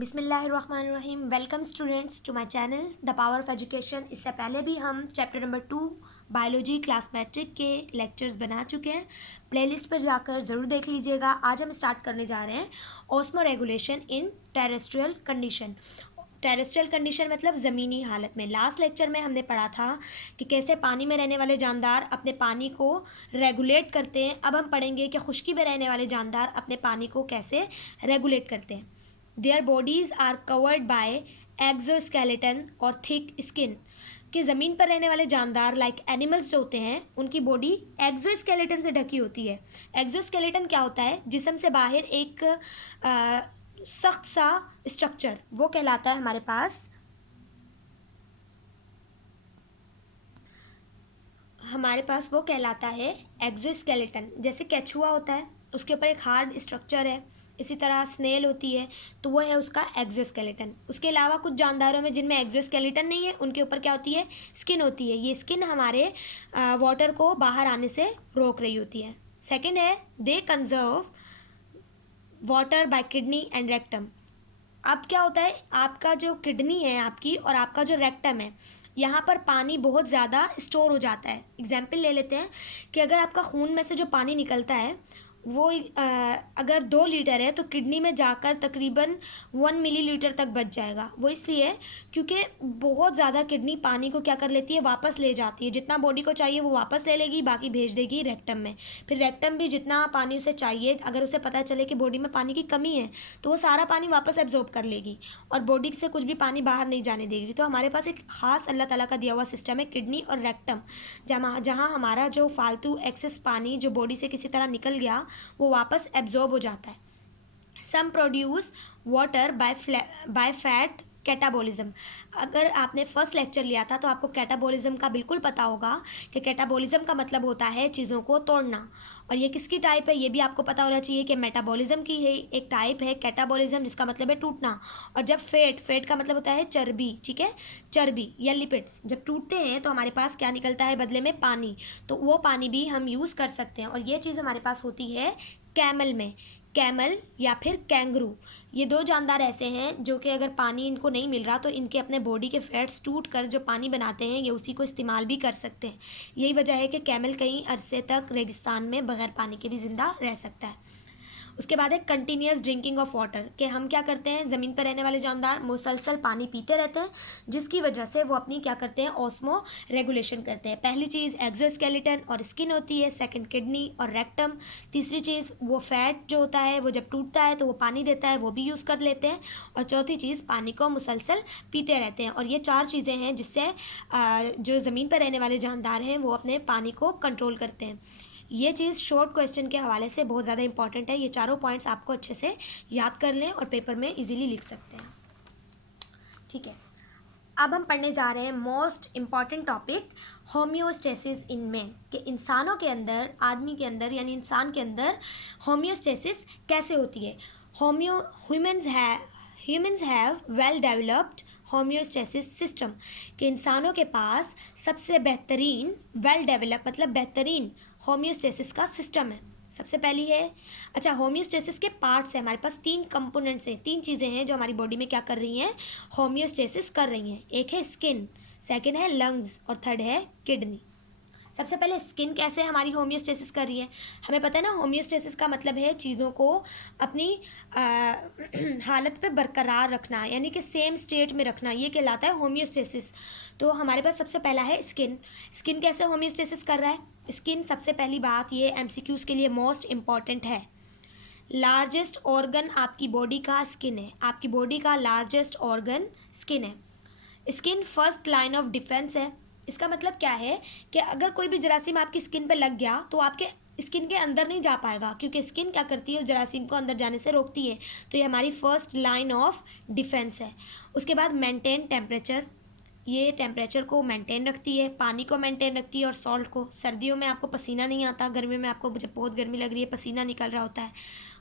बिस्मिल्लाहिर्रहमानिर्रहीम। Welcome students to my channel the power of education. इससे पहले भी हम chapter number 2 biology class matric के लेक्चर्स बना चुके हैं। प्लेलिस्ट पर जाकर ज़रूर देख लीजिएगा। आज हम स्टार्ट करने जा रहे हैं osmo regulation in terrestrial condition. Terrestrial condition मतलब ज़मीनी हालत में। लास्ट लेक्चर में हमने पढ़ा था कि कैसे पानी में रहने वाले जानदार अपने पानी को रेगुलेट करते हैं। अब हम पढ़ेंगे कि खुश्की में रहने वाले जानदार अपने पानी को कैसे रेगुलेट करते हैं। Their bodies are covered by exoskeleton और thick skin। कि ज़मीन पर रहने वाले जानदार लाइक एनिमल्स जो होते हैं उनकी बॉडी एक्जोस्केलेटन से ढकी होती है। एक्जोस्केलेटन क्या होता है? जिस्म से बाहर एक सख्त सा स्ट्रक्चर, वो कहलाता है हमारे पास वो कहलाता है एक्जोस्केलेटन। जैसे केचुआ होता है, उसके ऊपर एक हार्ड स्ट्रक्चर है। इसी तरह स्नेल होती है, तो वो है उसका एक्जोस्केलेटन। उसके अलावा कुछ जानदारों में जिनमें एक्जोस्केलेटन नहीं है, उनके ऊपर क्या होती है? स्किन होती है। ये स्किन हमारे वाटर को बाहर आने से रोक रही होती है। सेकंड है they conserve water by kidney and rectum. अब क्या होता है, आपका जो किडनी है आपकी और आपका जो रेक्टम है, यहाँ पर पानी बहुत ज़्यादा स्टोर हो जाता है। एग्जाम्पल ले लेते हैं कि अगर आपका खून में से जो पानी निकलता है वो अगर 2 लीटर है तो किडनी में जाकर तकरीबन 1 मिलीलीटर तक बच जाएगा। वो इसलिए क्योंकि बहुत ज़्यादा किडनी पानी को क्या कर लेती है? वापस ले जाती है। जितना बॉडी को चाहिए वो वापस ले लेगी, बाकी भेज देगी रेक्टम में। फिर रेक्टम भी जितना पानी उसे चाहिए, अगर उसे पता चले कि बॉडी में पानी की कमी है तो वो सारा पानी वापस एब्जॉर्ब कर लेगी और बॉडी से कुछ भी पानी बाहर नहीं जाने देगी। तो हमारे पास एक ख़ास अल्लाह ताला का दिया हुआ सिस्टम है किडनी और रेक्टम, जहाँ हमारा जो फालतू एक्सेस पानी जो बॉडी से किसी तरह निकल गया वो वापस एब्जॉर्ब हो जाता है। Some produce water by fat catabolism. अगर आपने फर्स्ट लेक्चर लिया था तो आपको कैटाबॉलिज्म का बिल्कुल पता होगा कि कैटाबॉलिज्म का मतलब होता है चीज़ों को तोड़ना। और ये किसकी टाइप है ये भी आपको पता होना चाहिए कि मेटाबॉलिज्म की है एक टाइप है कैटाबॉलिज्म, जिसका मतलब है टूटना। और जब फैट का मतलब होता है चर्बी, ठीक है, चर्बी या लिपिड्स जब टूटते हैं तो हमारे पास क्या निकलता है बदले में? पानी। तो वो पानी भी हम यूज़ कर सकते हैं और ये चीज़ हमारे पास होती है कैमल में। कैमल या फिर कैंगरू, ये 2 जानदार ऐसे हैं जो कि अगर पानी इनको नहीं मिल रहा तो इनके अपने बॉडी के फैट्स टूट कर जो पानी बनाते हैं ये उसी को इस्तेमाल भी कर सकते हैं। यही वजह है कि कैमल कई अरसे तक रेगिस्तान में बगैर पानी के भी ज़िंदा रह सकता है। उसके बाद है कंटिन्यूस ड्रिंकिंग ऑफ वाटर, कि हम क्या करते हैं, ज़मीन पर रहने वाले जानदार मुसलसल पानी पीते रहते हैं, जिसकी वजह से वो अपनी क्या करते हैं? ऑस्मो रेगुलेशन करते हैं। पहली चीज़ एक्सोस्केलेटन और स्किन होती है, सेकंड किडनी और रेक्टम, तीसरी चीज़ वो फैट जो होता है वो जब टूटता है तो वो पानी देता है, वो भी यूज़ कर लेते हैं, और चौथी चीज़ पानी को मुसलसल पीते रहते हैं। और ये 4 चीज़ें हैं जिससे जो ज़मीन पर रहने वाले जानदार हैं वो अपने पानी को कंट्रोल करते हैं। ये चीज़ शॉर्ट क्वेश्चन के हवाले से बहुत ज़्यादा इंपॉर्टेंट है। ये चारों पॉइंट्स आपको अच्छे से याद कर लें और पेपर में इजीली लिख सकते हैं, ठीक है। अब हम पढ़ने जा रहे हैं most important topic homeostasis in man, कि इंसानों के अंदर, आदमी के अंदर यानी इंसान के अंदर होम्योस्टेसिस कैसे होती है। Humans have well developed homeostasis system, कि इंसानों के पास सबसे बेहतरीन, वेल डेवलप मतलब बेहतरीन होम्योस्टेसिस का सिस्टम है। सबसे पहली है, अच्छा, होम्योस्टेसिस के पार्ट्स हैं हमारे पास, 3 कंपोनेंट्स हैं, 3 चीज़ें हैं जो हमारी बॉडी में क्या कर रही हैं? होम्योस्टेसिस कर रही हैं। एक है स्किन, सेकंड है लंग्स और थर्ड है किडनी। सबसे पहले स्किन कैसे हमारी होम्योस्टेसिस कर रही है? हमें पता है ना, होम्योस्टेसिस का मतलब है चीज़ों को अपनी हालत पे बरकरार रखना, यानी कि सेम स्टेट में रखना, ये कहलाता है होम्योस्टेसिस। तो हमारे पास सबसे पहला है स्किन। स्किन कैसे होम्योस्टेसिस कर रहा है? स्किन, सबसे पहली बात ये एमसीक्यूज़ के लिए मोस्ट इम्पॉर्टेंट है। लार्जेस्ट ऑर्गन आपकी बॉडी का स्किन है। आपकी बॉडी का लार्जेस्ट ऑर्गन स्किन है। Skin first line of defence है। इसका मतलब क्या है कि अगर कोई भी जरासीम आपकी स्किन पे लग गया तो आपके स्किन के अंदर नहीं जा पाएगा, क्योंकि स्किन क्या करती है? जरासीम को अंदर जाने से रोकती है। तो ये हमारी फर्स्ट लाइन ऑफ डिफेंस है। उसके बाद मेंटेन टेम्परेचर, ये टेम्परेचर को मेंटेन रखती है, पानी को मेंटेन रखती है और सॉल्ट को। सर्दियों में आपको पसीना नहीं आता, गर्मियों में आपको जब बहुत गर्मी लग रही है पसीना निकल रहा होता है,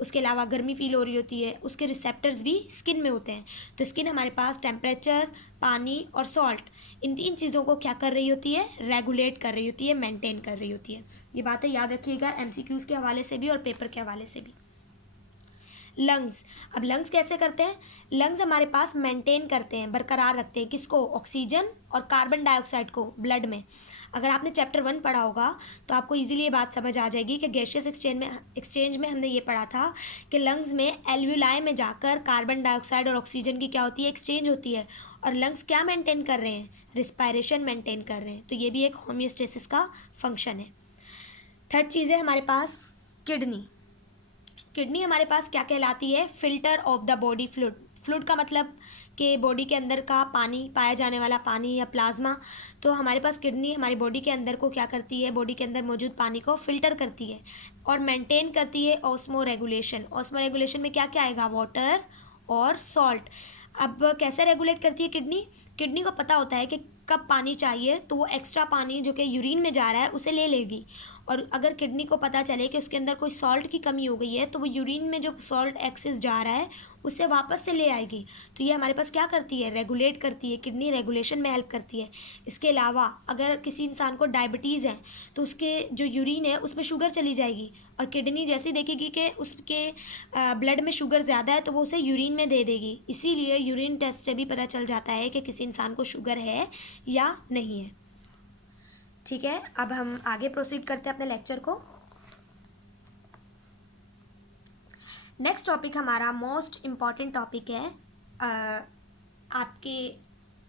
उसके अलावा गर्मी फील हो रही होती है, उसके रिसेप्टर्स भी स्किन में होते हैं। तो स्किन हमारे पास टेम्परेचर, पानी और सॉल्ट, इन 3 चीज़ों को क्या कर रही होती है? रेगुलेट कर रही होती है, मेंटेन कर रही होती है। ये बातें याद रखिएगा एमसीक्यूज़ के हवाले से भी और पेपर के हवाले से भी। लंग्स, अब लंग्स कैसे करते हैं? लंग्स हमारे पास मेंटेन करते हैं, बरकरार रखते हैं किसको? ऑक्सीजन और कार्बन डाइऑक्साइड को ब्लड में। अगर आपने चैप्टर 1 पढ़ा होगा तो आपको इजीली ये बात समझ आ जाएगी कि गैसियस एक्सचेंज में हमने ये पढ़ा था कि लंग्स में एल्वियोलाई में जाकर कार्बन डाइऑक्साइड और ऑक्सीजन की क्या होती है? एक्सचेंज होती है। और लंग्स क्या मेंटेन कर रहे हैं? रिस्पायरेशन मेंटेन कर रहे हैं। तो ये भी एक होमियोस्टेसिस का फंक्शन है। थर्ड चीज़ है हमारे पास किडनी। किडनी हमारे पास क्या कहलाती है? Filter of the body fluid. Fluid का मतलब कि बॉडी के अंदर का पानी, पाया जाने वाला पानी या प्लाज्मा। तो हमारे पास किडनी हमारी बॉडी के अंदर को क्या करती है? बॉडी के अंदर मौजूद पानी को फिल्टर करती है और मेंटेन करती है ऑस्मो रेगुलेशन। ऑस्मो रेगुलेशन में क्या क्या आएगा? वाटर और सॉल्ट। अब कैसे रेगुलेट करती है किडनी? किडनी को पता होता है कि कब पानी चाहिए, तो वो एक्स्ट्रा पानी जो कि यूरिन में जा रहा है उसे ले लेगी। और अगर किडनी को पता चले कि उसके अंदर कोई सॉल्ट की कमी हो गई है, तो वो यूरिन में जो सॉल्ट एक्सेस जा रहा है उसे वापस से ले आएगी। तो ये हमारे पास क्या करती है? रेगुलेट करती है। किडनी रेगुलेशन में हेल्प करती है। इसके अलावा अगर किसी इंसान को डायबिटीज़ है तो उसके जो यूरिन है उसमें शुगर चली जाएगी, और किडनी जैसे देखेगी कि उसके ब्लड में शुगर ज़्यादा है तो वो उसे यूरिन में दे देगी। इसीलिए यूरिन टेस्ट से भी पता चल जाता है कि किसी इंसान को शुगर है या नहीं है। ठीक है, अब हम आगे प्रोसीड करते हैं अपने लेक्चर को। नेक्स्ट टॉपिक हमारा मोस्ट इम्पॉर्टेंट टॉपिक है। आपके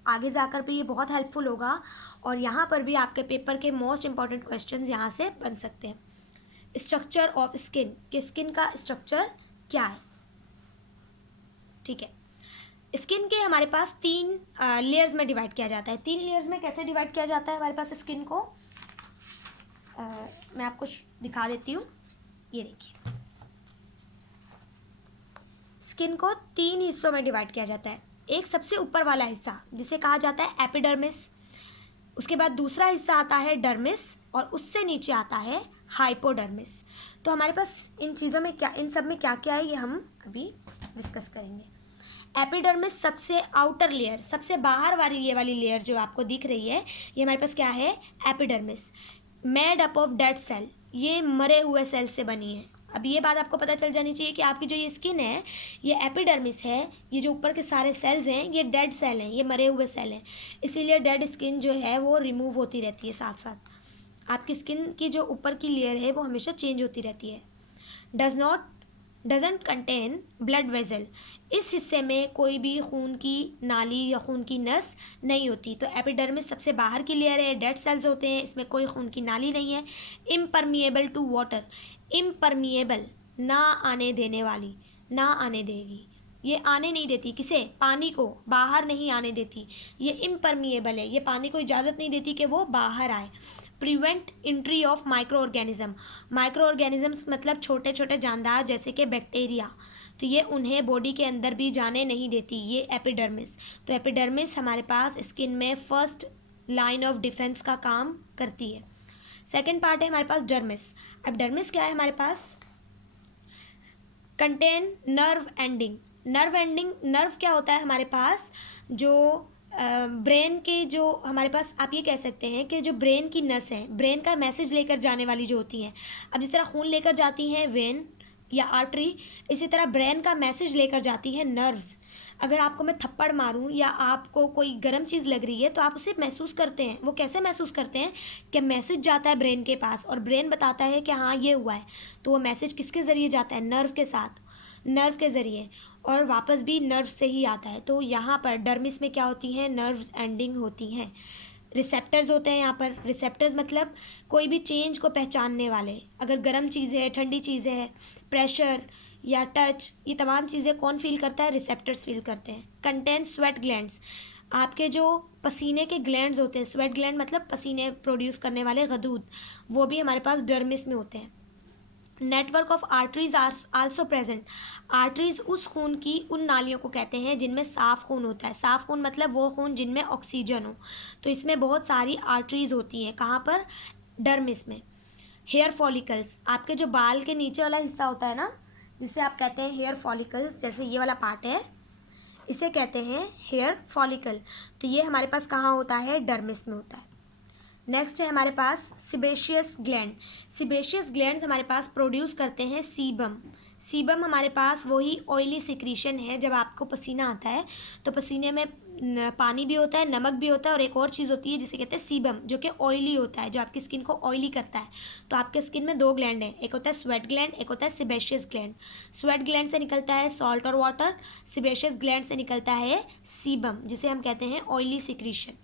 आगे जाकर भी ये बहुत हेल्पफुल होगा, और यहाँ पर भी आपके पेपर के मोस्ट इम्पॉर्टेंट क्वेश्चंस यहाँ से बन सकते हैं। स्ट्रक्चर ऑफ स्किन, कि स्किन का स्ट्रक्चर क्या है। ठीक है, स्किन के हमारे पास 3 लेयर्स में डिवाइड किया जाता है। 3 लेयर्स में कैसे डिवाइड किया जाता है हमारे पास स्किन को? मैं आपको दिखा देती हूँ। ये देखिए, स्किन को 3 हिस्सों में डिवाइड किया जाता है। एक सबसे ऊपर वाला हिस्सा जिसे कहा जाता है एपिडर्मिस, उसके बाद दूसरा हिस्सा आता है डर्मिस, और उससे नीचे आता है हाइपोडर्मिस। तो हमारे पास इन चीज़ों में क्या, इन सब में क्या क्या है, ये हम अभी डिस्कस करेंगे। एपिडर्मिस सबसे आउटर लेयर, सबसे बाहर वाली ये वाली लेयर जो आपको दिख रही है, ये हमारे पास क्या है? Epidermis. Made up of dead cell, ये मरे हुए सेल से बनी है। अब ये बात आपको पता चल जानी चाहिए कि आपकी जो ये स्किन है, ये एपिडर्मिस है, ये जो ऊपर के सारे सेल्स हैं ये डेड सेल हैं, ये मरे हुए सेल हैं। इसीलिए डेड स्किन जो है वो रिमूव होती रहती है साथ साथ। आपकी स्किन की जो ऊपर की लेयर है वो हमेशा चेंज होती रहती है। डजंट कंटेन ब्लड वेजल, इस हिस्से में कोई भी खून की नाली या खून की नस नहीं होती। तो एपिडर्मिस सबसे बाहर की लेयर है, डेड सेल्स होते हैं, इसमें कोई खून की नाली नहीं है। इम्परमिएबल टू वाटर, इम्परमिएबल ना आने देने वाली, ना आने देगी, ये आने नहीं देती किसे? पानी को बाहर नहीं आने देती। ये इम्परमिएबल है, ये पानी को इजाज़त नहीं देती कि वो बाहर आए। Prevent entry of micro organism, micro organisms मतलब छोटे छोटे जानदार जैसे कि बैक्टीरिया, तो ये उन्हें बॉडी के अंदर भी जाने नहीं देती, ये एपिडर्मिस। तो एपिडर्मिस हमारे पास स्किन में फर्स्ट लाइन ऑफ डिफेंस का काम करती है। सेकंड पार्ट है हमारे पास डर्मिस। अब डर्मिस क्या है हमारे पास? Contain nerve ending. Nerve ending, nerve क्या होता है हमारे पास? जो ब्रेन के जो हमारे पास, आप ये कह सकते हैं कि जो ब्रेन की नस है, ब्रेन का मैसेज लेकर जाने वाली जो होती हैं। अब जिस तरह खून लेकर जाती हैं वेन या आर्टरी, इसी तरह ब्रेन का मैसेज लेकर जाती है नर्व्स। अगर आपको मैं थप्पड़ मारूं या आपको कोई गर्म चीज़ लग रही है तो आप उसे महसूस करते हैं। वो कैसे महसूस करते हैं? कि मैसेज जाता है ब्रेन के पास और ब्रेन बताता है कि हाँ ये हुआ है। तो वो मैसेज किसके ज़रिए जाता है? नर्व के साथ, नर्व के ज़रिए, और वापस भी नर्व से ही आता है। तो यहाँ पर डर्मिस में क्या होती हैं? नर्व्स एंडिंग होती हैं। रिसेप्टर्स होते हैं यहाँ पर। रिसेप्टर्स मतलब कोई भी चेंज को पहचानने वाले। अगर गर्म चीज़ें है, ठंडी चीज़ें है, प्रेशर या टच, ये तमाम चीज़ें कौन फील करता है? रिसेप्टर्स फील करते हैं। कंटेन स्वेट ग्लैंड्स, आपके जो पसीने के ग्लैंड्स होते हैं, स्वेट ग्लैंड मतलब पसीने प्रोड्यूस करने वाले गदूद, वो भी हमारे पास डर्मिस में होते हैं। Network of arteries are also present. Arteries उस खून की उन नालियों को कहते हैं जिनमें साफ़ खून होता है। साफ़ खून मतलब वो खून जिनमें ऑक्सीजन हो। तो इसमें बहुत सारी आर्टरीज होती हैं। कहाँ पर? डर्मिस में। हेयर फॉलिकल्स, आपके जो बाल के नीचे वाला हिस्सा होता है ना, जिसे आप कहते हैं हेयर फॉलिकल्स, जैसे ये वाला पार्ट है, इसे कहते हैं हेयर फॉलिकल। तो ये हमारे पास कहाँ होता है? डर्मिस में होता है। नेक्स्ट है हमारे पास सिबेशियस ग्लैंड। सिबेशियस ग्लैंड्स हमारे पास प्रोड्यूस करते हैं सीबम। सीबम हमारे पास वही ऑयली सिक्रीशन है। जब आपको पसीना आता है तो पसीने में पानी भी होता है, नमक भी होता है और एक और चीज़ होती है जिसे कहते हैं सीबम, जो कि ऑयली होता है, जो आपकी स्किन को ऑयली करता है। तो आपके स्किन में 2 ग्लैंड हैं, एक होता है स्वेट ग्लैंड, एक होता है सेबेशियस ग्लैंड। स्वेट ग्लैंड से निकलता है सॉल्ट और वाटर, सेबेशियस ग्लैंड से निकलता है सीबम, जिसे हम कहते हैं ऑयली सिक्रीशन।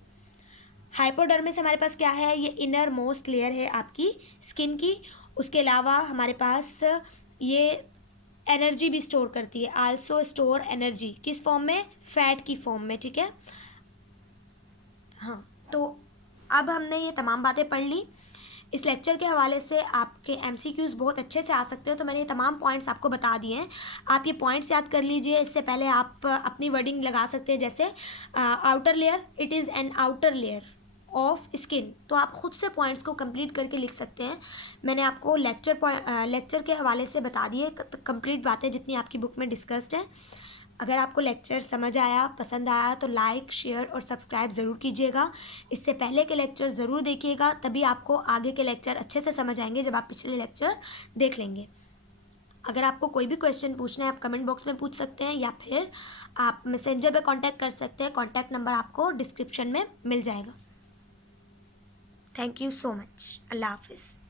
हाइपोडर्मिस हमारे पास क्या है, ये इनर मोस्ट लेयर है आपकी स्किन की। उसके अलावा हमारे पास ये एनर्जी भी स्टोर करती है, आल्सो स्टोर एनर्जी, किस फॉर्म में, फैट की फॉर्म में, ठीक है। हाँ, तो अब हमने ये तमाम बातें पढ़ ली। इस लेक्चर के हवाले से आपके एमसीक्यूज़ बहुत अच्छे से आ सकते हो, तो मैंने ये तमाम पॉइंट्स आपको बता दिए हैं। आप ये पॉइंट्स याद कर लीजिए। इससे पहले आप अपनी वर्डिंग लगा सकते हैं, जैसे outer layer, it is an outer layer of skin. तो आप खुद से पॉइंट्स को कंप्लीट करके लिख सकते हैं। मैंने आपको लेक्चर के हवाले से बता दिए कंप्लीट बातें जितनी आपकी बुक में डिस्कस्ड है। अगर आपको लेक्चर समझ आया, पसंद आया, तो लाइक, शेयर और सब्सक्राइब ज़रूर कीजिएगा। इससे पहले के लेक्चर ज़रूर देखिएगा, तभी आपको आगे के लेक्चर अच्छे से समझ आएंगे जब आप पिछले लेक्चर देख लेंगे। अगर आपको कोई भी क्वेश्चन पूछना है आप कमेंट बॉक्स में पूछ सकते हैं, या फिर आप मैसेंजर पे कांटेक्ट कर सकते हैं। कांटेक्ट नंबर आपको डिस्क्रिप्शन में मिल जाएगा। Thank you so much. अल्लाह हाफिज़।